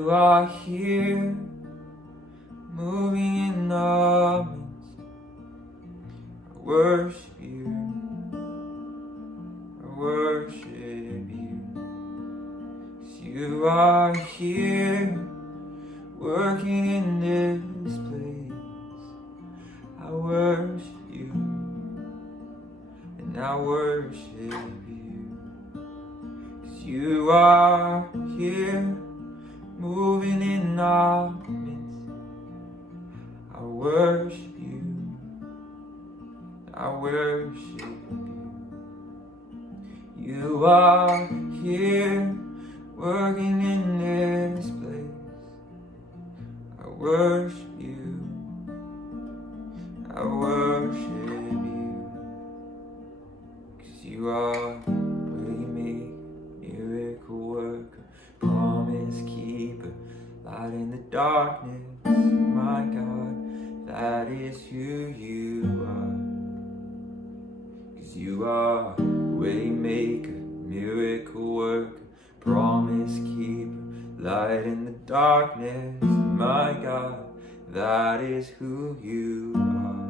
You are here, moving in our midst. I worship you, I worship you. 'Cause you are here, working in this place. I worship you, and I worship you. 'Cause you are here, moving in our midst. I worship you, I worship you. You are here, working in this place. I worship you, I worship you. 'Cause you are waymaker, miracle worker, promise keeper, light in the darkness. My God, that is who you are. 'Cause you are waymaker, miracle worker, promise keeper, light in the darkness. My God, that is who you are.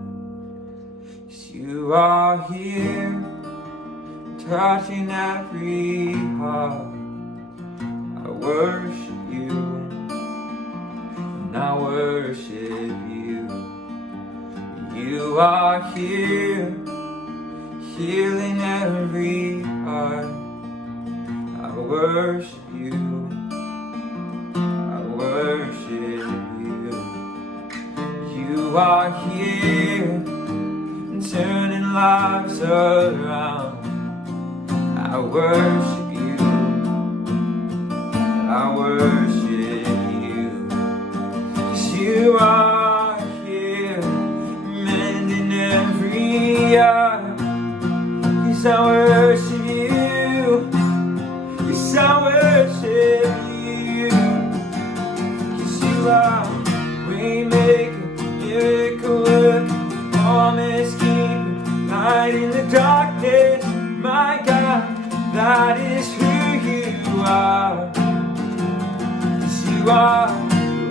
'Cause you are here, touching every heart. I worship you, and I worship you. You are here, healing every heart. I worship you, I worship you. You are here, turning lives around. I worship you, I worship you. 'Cause you are here, mending every heart. Yes, I worship you, yes, I worship you. 'Cause you are waymaker, miracle worker, promise keeper, light in the darkness. My God, that is who you are. 'Cause you are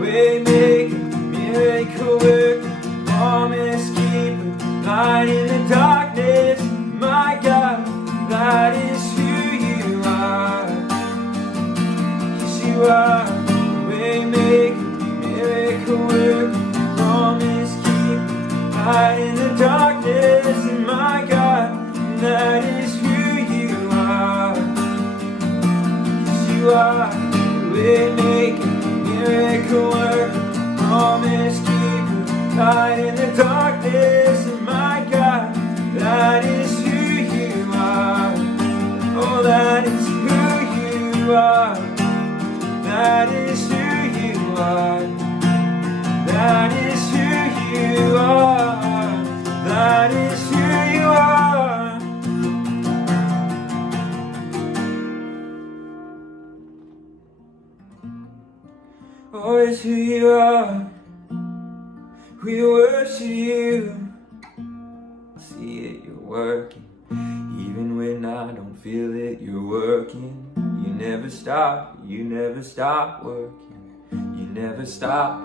waymaker, miracle worker, promise keeper, light in the darkness. My God, that is who you are. 'Cause you are waymaker, miracle worker, promise keeper, light in the darkness. My God, that is who you are. 'Cause you are waymaker, miracle worker, promise keeper, light in the darkness. My God, that is who you are. Oh, that is who you are. That is who you are. That is who you are. That is who you are. Oh, it's who you are. We worship you. See it, you're working. Even when I don't feel it, you're working. You never stop, you never stop working. You never stop,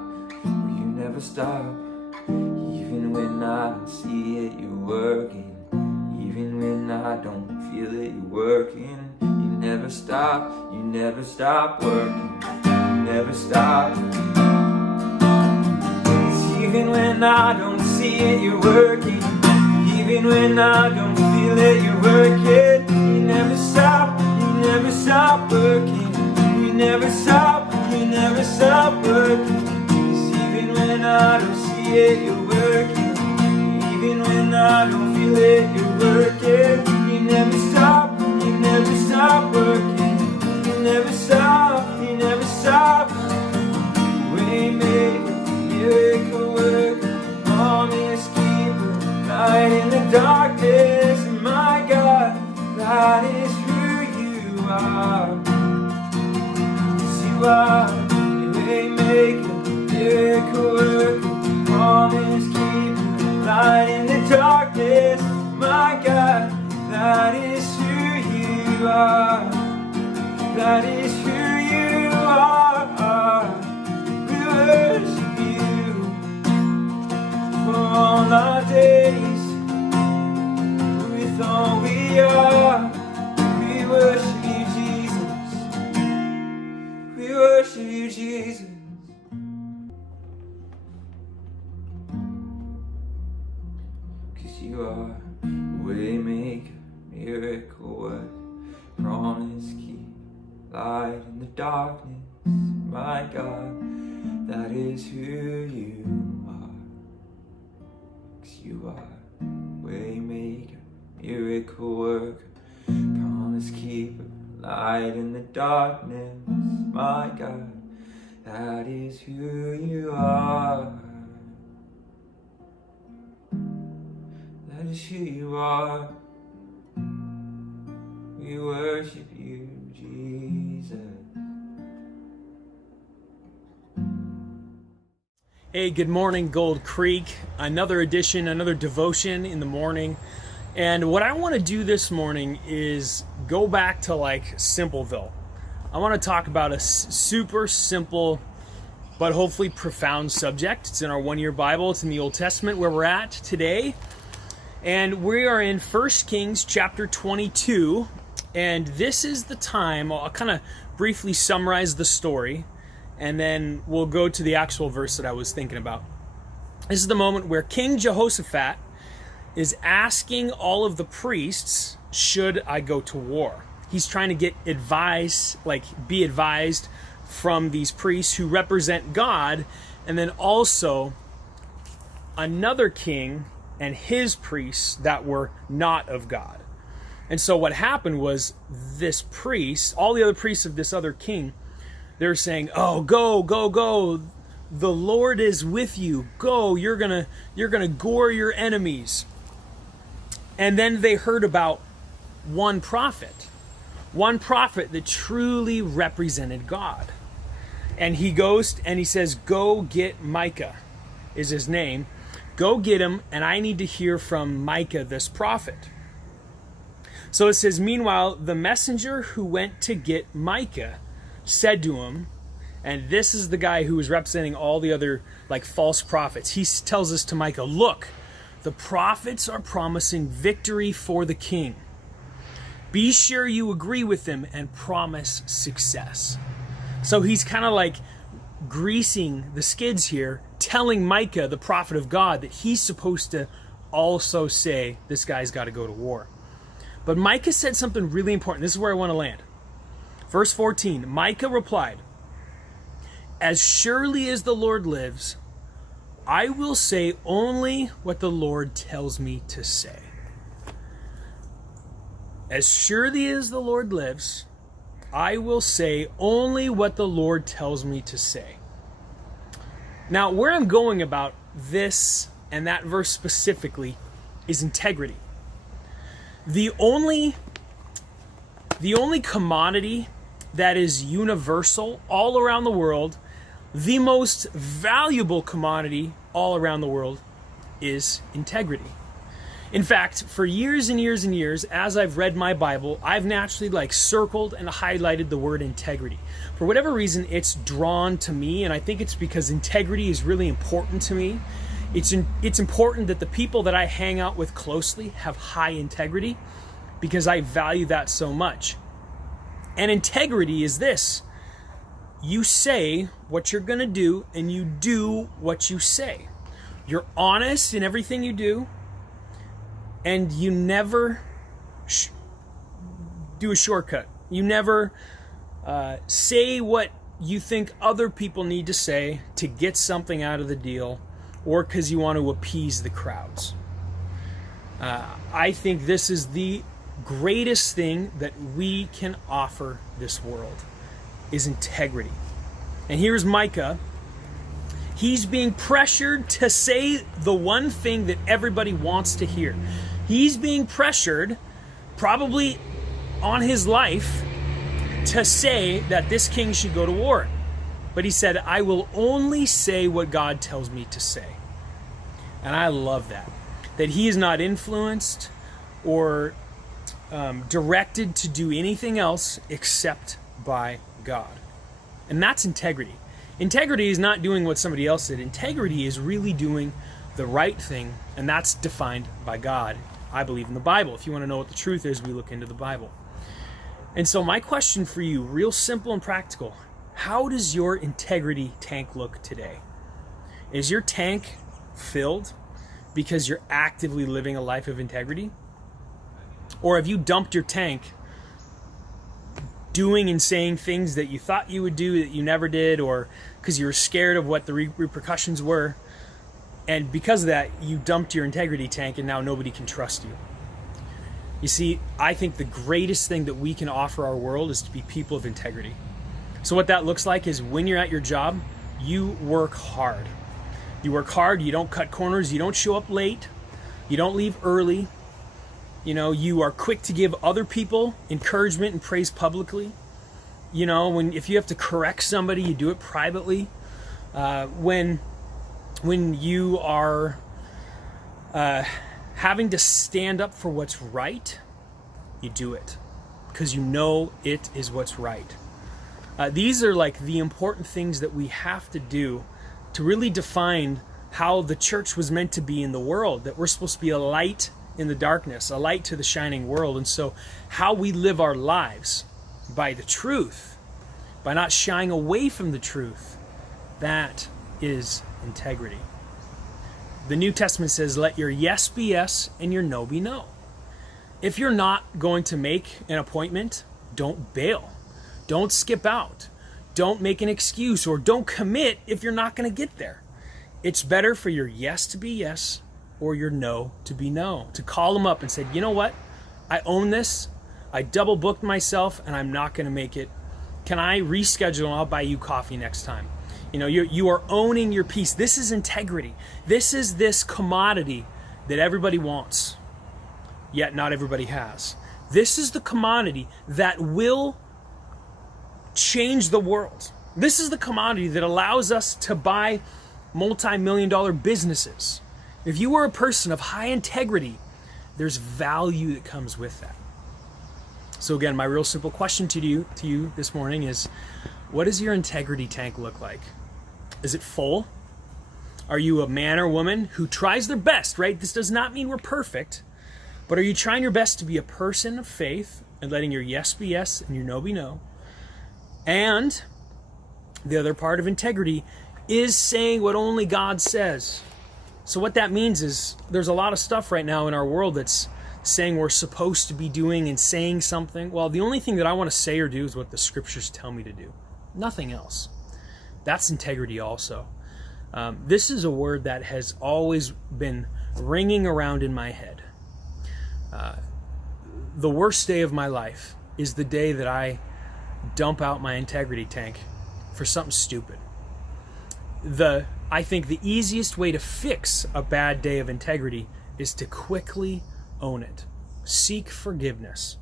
you never stop. Even when I don't see it, you're working. Even when I don't feel it, you're working. You never stop, you never stop working. You never stop. 'Cause even when I don't see it, you're working. Even when I don't feel it, you're working. You never stop, you never stop working. You never stop, you never stop working. 'Cause even when I don't see it, you're working. Even when I don't feel it, you're working. You never stop, you never stop working. You never stop, you never stop. Waymaker, miracle worker, promise keeper, light in the darkness. My God, that is who you are. 'Cause you are waymaker, miracle worker, promise keeper, light in the darkness. My God, that is who you are. That is who you are. worship you, Jesus. 'Cause you are waymaker, miracle worker, promise keep, light in the darkness. My God, that is who you are. 'Cause you are waymaker, miracle worker, promise keeper, light in the darkness. My God, that is who you are. That is who you are. We worship you, Jesus. Hey, good morning, Gold Creek. Another edition, another devotion in the morning. And what I want to do this morning is go back to like Simpleville. I want to talk about a super simple but hopefully profound subject. It's in our one-year Bible. It's in the Old Testament where we're at today. And we are in 1 Kings chapter 22. And this is the time, I'll kind of briefly summarize the story, and then we'll go to the actual verse that I was thinking about. This is the moment where King Jehoshaphat is asking all of the priests, should I go to war? He's trying to get advice, be advised from these priests who represent God, and then also another king and his priests that were not of God. And so what happened was this priest, all the other priests of this other king, they're saying, oh, go, go, go. The Lord is with you. Go, you're gonna gore your enemies. And then they heard about one prophet that truly represented God. And he goes and he says, go get Micah, is his name. Go get him, and I need to hear from Micah, this prophet. So it says, meanwhile, the messenger who went to get Micah said to him, and this is the guy who was representing all the other false prophets. He tells us to Micah, look, the prophets are promising victory for the king. Be sure you agree with them and promise success. So he's kind of greasing the skids here, telling Micah, the prophet of God, that he's supposed to also say, this guy's got to go to war. But Micah said something really important. This is where I want to land. Verse 14, Micah replied, as surely as the Lord lives, I will say only what the Lord tells me to say. As surely as the Lord lives, I will say only what the Lord tells me to say. Now, where I'm going about this and that verse specifically is integrity. The only commodity that is universal all around the world, the most valuable commodity all around the world, is integrity. In fact, for years and years and years, as I've read my Bible, I've naturally circled and highlighted the word integrity. For whatever reason, it's drawn to me, and I think it's because integrity is really important to me. It's important that the people that I hang out with closely have high integrity, because I value that so much. And integrity is this: you say what you're going to do, and you do what you say. You're honest in everything you do, and you never do a shortcut. You never say what you think other people need to say to get something out of the deal, or because you want to appease the crowds. I think this is the greatest thing that we can offer this world, is integrity. And here's Micah. He's being pressured to say the one thing that everybody wants to hear. He's being pressured, probably on his life, to say that this king should go to war. But he said, I will only say what God tells me to say. And I love that. That he is not influenced or directed to do anything else except by God. And that's integrity. Integrity is not doing what somebody else did. Integrity is really doing the right thing, and that's defined by God, I believe, in the Bible. If you want to know what the truth is, we look into the Bible. And so my question for you, real simple and practical, How does your integrity tank look today? Is your tank filled because you're actively living a life of integrity? Or have you dumped your tank doing and saying things that you thought you would do that you never did, or because you were scared of what the repercussions were, and because of that you dumped your integrity tank and now nobody can trust you? You see, I think the greatest thing that we can offer our world is to be people of integrity. So what that looks like is when you're at your job, you work hard. You work hard, you don't cut corners, you don't show up late, you don't leave early. You are quick to give other people encouragement and praise publicly. If you have to correct somebody, you do it privately. When you are having to stand up for what's right, you do it because you know it is what's right. These are like the important things that we have to do to really define how the church was meant to be in the world, that we're supposed to be a light in the darkness, a light to the shining world. And so how we live our lives by the truth, by not shying away from the truth, that is integrity. The New Testament says, let your yes be yes and your no be no. If you're not going to make an appointment, don't bail. Don't skip out. Don't make an excuse, or don't commit if you're not going to get there. It's better for your yes to be yes or your no to be no. To call them up and say, you know what? I own this. I double booked myself and I'm not going to make it. Can I reschedule and I'll buy you coffee next time? You are owning your peace. This is integrity. This is this commodity that everybody wants, yet not everybody has. This is the commodity that will change the world. This is the commodity that allows us to buy multi-million-dollar businesses. If you are a person of high integrity, there's value that comes with that. So again, my real simple question to you this morning is, what does your integrity tank look like? Is it full? Are you a man or woman who tries their best, right? This does not mean we're perfect, but are you trying your best to be a person of faith and letting your yes be yes and your no be no? And the other part of integrity is saying what only God says. So what that means is there's a lot of stuff right now in our world that's saying we're supposed to be doing and saying something. Well, the only thing that I want to say or do is what the scriptures tell me to do. Nothing else. That's integrity also. This is a word that has always been ringing around in my head. The worst day of my life is the day that I dump out my integrity tank for something stupid. I think the easiest way to fix a bad day of integrity is to quickly own it. Seek forgiveness.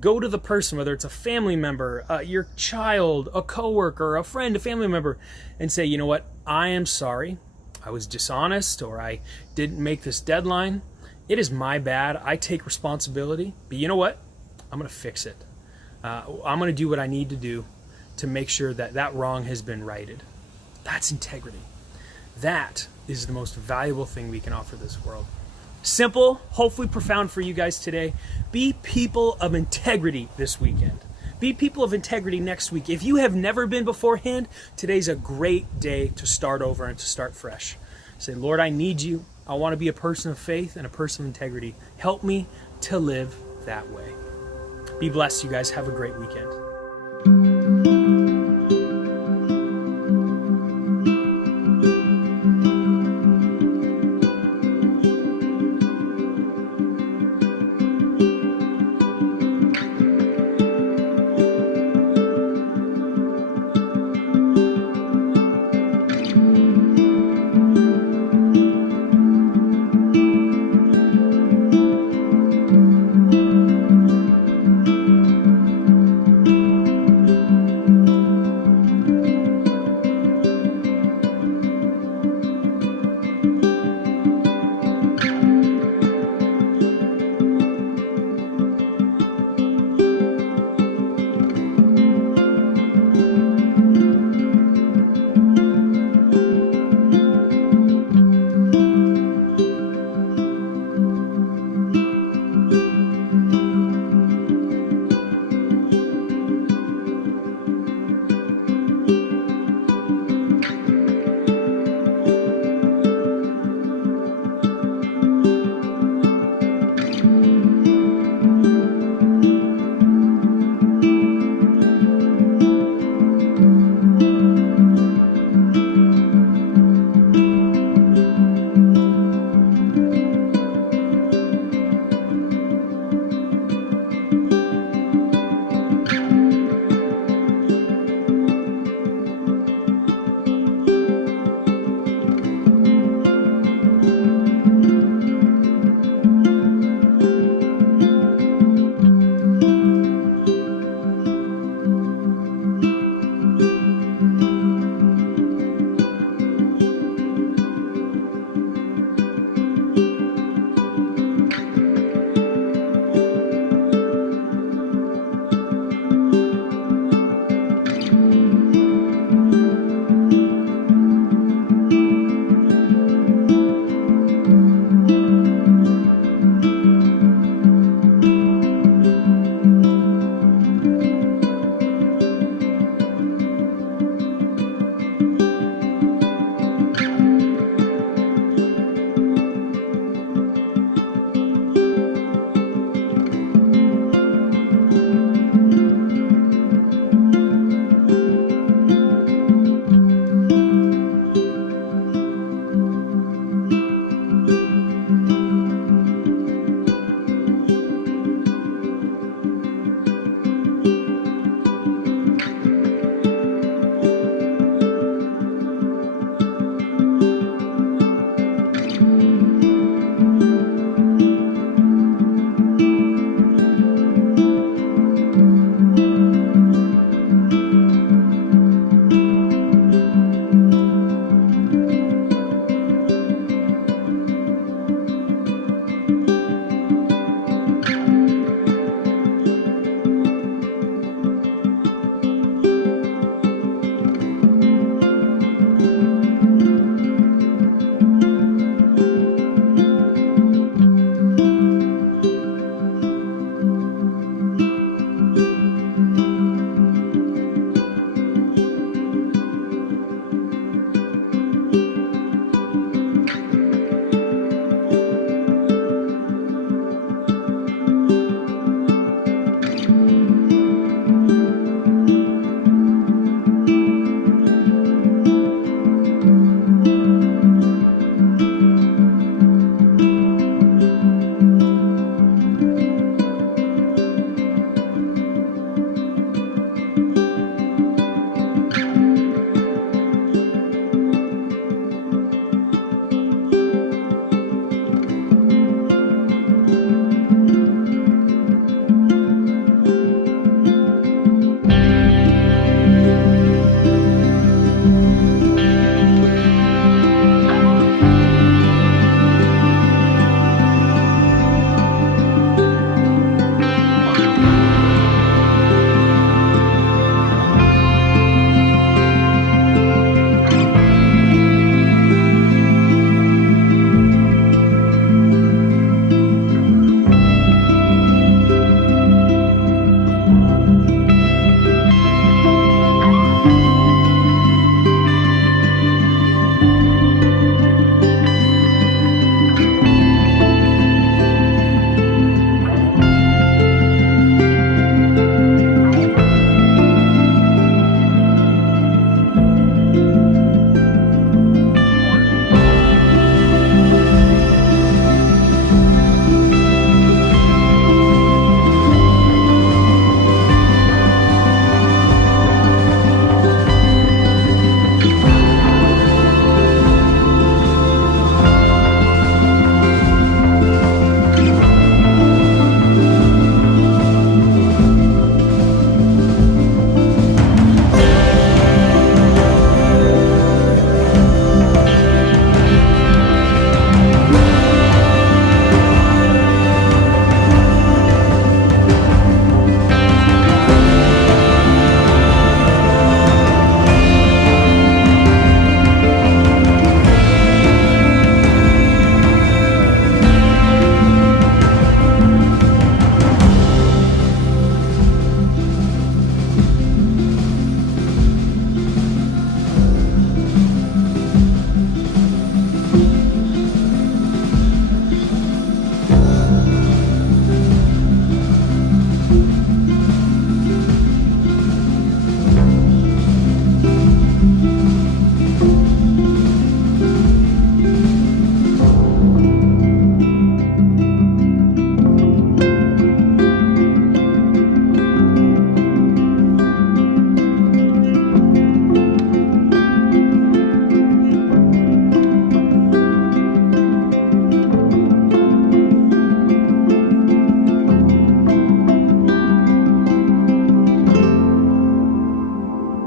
Go to the person, whether it's a family member, your child, a coworker, a friend, a family member, and say, you know what, I am sorry. I was dishonest, or I didn't make this deadline. It is my bad. I take responsibility. But you know what? I'm going to fix it. I'm going to do what I need to do to make sure that that wrong has been righted. That's integrity. That is the most valuable thing we can offer this world. Simple, hopefully profound for you guys today. Be people of integrity this weekend. Be people of integrity next week. If you have never been beforehand, today's a great day to start over and to start fresh. Say, Lord, I need you. I want to be a person of faith and a person of integrity. Help me to live that way. Be blessed, you guys. Have a great weekend.